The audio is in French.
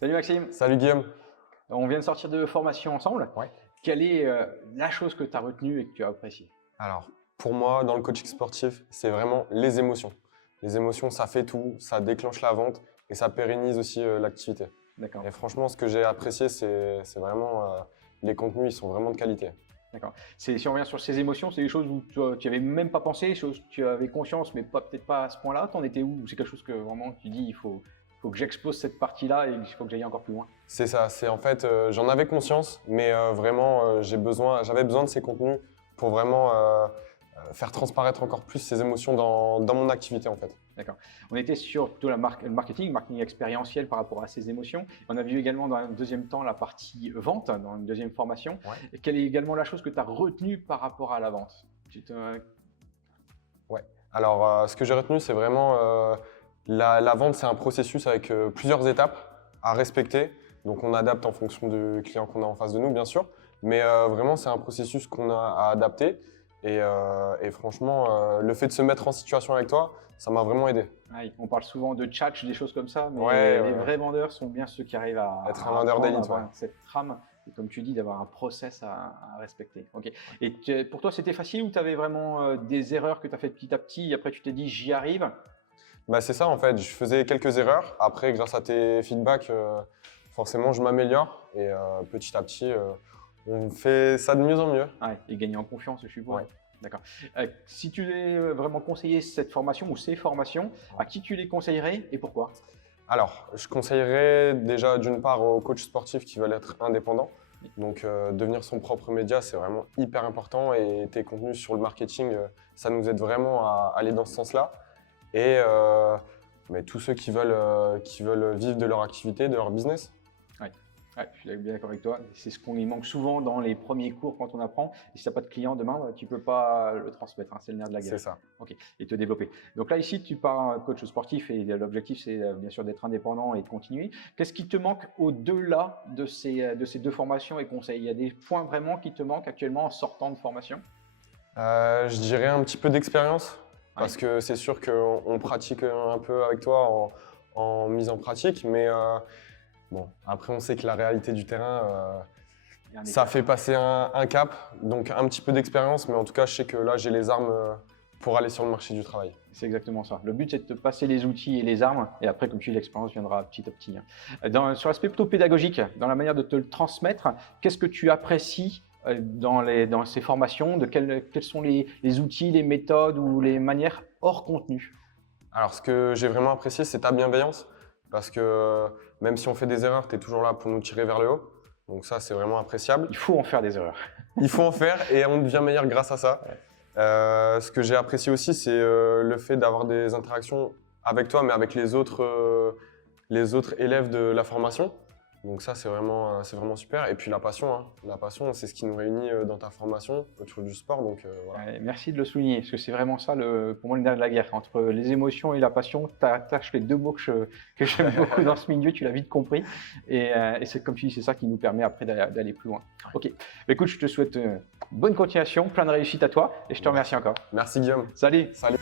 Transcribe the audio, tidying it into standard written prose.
Salut Maxime, Salut Guillaume. on vient de sortir de formation ensemble. Ouais. Quelle est la chose que tu as retenue et que tu as appréciée? Alors, pour moi, dans le coaching sportif, c'est vraiment les émotions. Les émotions, ça fait tout, ça déclenche la vente et ça pérennise aussi l'activité. D'accord. Et franchement, ce que j'ai apprécié, c'est vraiment les contenus, ils sont vraiment de qualité. D'accord. Si on revient sur ces émotions, c'est des choses où tu n'avais même pas pensé, des choses que tu avais conscience, mais peut-être pas à ce point-là. T'en étais où? C'est quelque chose que vraiment tu dis, il faut que j'explose cette partie-là et il faut que j'aille encore plus loin. C'est ça, c'est en fait, j'en avais conscience, mais vraiment, j'avais besoin de ces contenus pour vraiment faire transparaître encore plus ces émotions dans mon activité en fait. D'accord. On était sur plutôt le marketing expérientiel par rapport à ces émotions. On a vu également dans un deuxième temps la partie vente, dans une deuxième formation. Ouais. Et quelle est également la chose que tu as retenue par rapport à la vente? Ouais. Alors, ce que j'ai retenu, c'est vraiment la vente, c'est un processus avec plusieurs étapes à respecter. Donc, on adapte en fonction du client qu'on a en face de nous, bien sûr. Mais vraiment, c'est un processus qu'on a à adapter. Et franchement, le fait de se mettre en situation avec toi, ça m'a vraiment aidé. Ouais, on parle souvent de tchatch, des choses comme ça, mais Ouais, les ouais. vrais vendeurs sont bien ceux qui arrivent à Être un vendeur d'élite, avoir ouais. cette trame, et comme tu dis, d'avoir un process à respecter. Ok. Et pour toi, c'était facile ou tu avais vraiment des erreurs que tu as fait petit à petit et après tu t'es dit j'y arrive? Bah, c'est ça, en fait. Je faisais quelques erreurs. Après, grâce à tes feedbacks, forcément, je m'améliore. Et petit à petit, on fait ça de mieux en mieux. Ouais, et gagner en confiance, je suppose. Ouais. D'accord. Si tu devais vraiment conseiller cette formation ou ces formations, à qui tu les conseillerais et pourquoi? Alors, je conseillerais déjà d'une part aux coachs sportifs qui veulent être indépendants. Donc, devenir son propre média, c'est vraiment hyper important et tes contenus sur le marketing, ça nous aide vraiment à aller dans ce sens-là. Et mais tous ceux qui veulent vivre de leur activité, de leur business. Ouais, je suis bien d'accord avec toi. C'est ce qu'on y manque souvent dans les premiers cours quand on apprend. Et si tu n'as pas de client demain, tu ne peux pas le transmettre. Hein, c'est le nerf de la guerre. C'est ça. Ok. Et te développer. Donc là, ici, tu pars coach sportif et l'objectif, c'est bien sûr d'être indépendant et de continuer. Qu'est-ce qui te manque au-delà de ces deux formations et conseils? Il y a des points vraiment qui te manquent actuellement en sortant de formation? Je dirais un petit peu d'expérience. Parce que c'est sûr qu'on pratique un peu avec toi en mise en pratique. Mais bon, après, on sait que la réalité du terrain, ça fait passer un cap, donc un petit peu d'expérience, mais en tout cas, je sais que là, j'ai les armes pour aller sur le marché du travail. C'est exactement ça. Le but, c'est de te passer les outils et les armes, et après, comme tu dis, l'expérience viendra petit à petit. Sur l'aspect plutôt pédagogique, dans la manière de te le transmettre, qu'est-ce que tu apprécies dans ces formations? Quels sont les outils, les méthodes ou les manières hors contenu? Alors, ce que j'ai vraiment apprécié, c'est ta bienveillance, parce que même si on fait des erreurs, tu es toujours là pour nous tirer vers le haut. Donc ça, c'est vraiment appréciable. Il faut en faire des erreurs. Il faut en faire et on devient meilleur grâce à ça. Ouais. Ce que j'ai apprécié aussi, c'est le fait d'avoir des interactions avec toi, mais avec les autres élèves de la formation. Donc ça, c'est vraiment super. Et puis la passion, hein. La passion, c'est ce qui nous réunit dans ta formation autour du sport. Donc voilà. Ouais, merci de le souligner, parce que c'est vraiment ça, pour moi, le nerf de la guerre. Entre les émotions et la passion, tu attaches les deux mots que j'aime beaucoup dans ce milieu, tu l'as vite compris. Et c'est comme tu dis, c'est ça qui nous permet après d'aller plus loin. Ok, écoute, je te souhaite bonne continuation, plein de réussite à toi, et je te remercie encore. Merci Guillaume. Salut! Salut.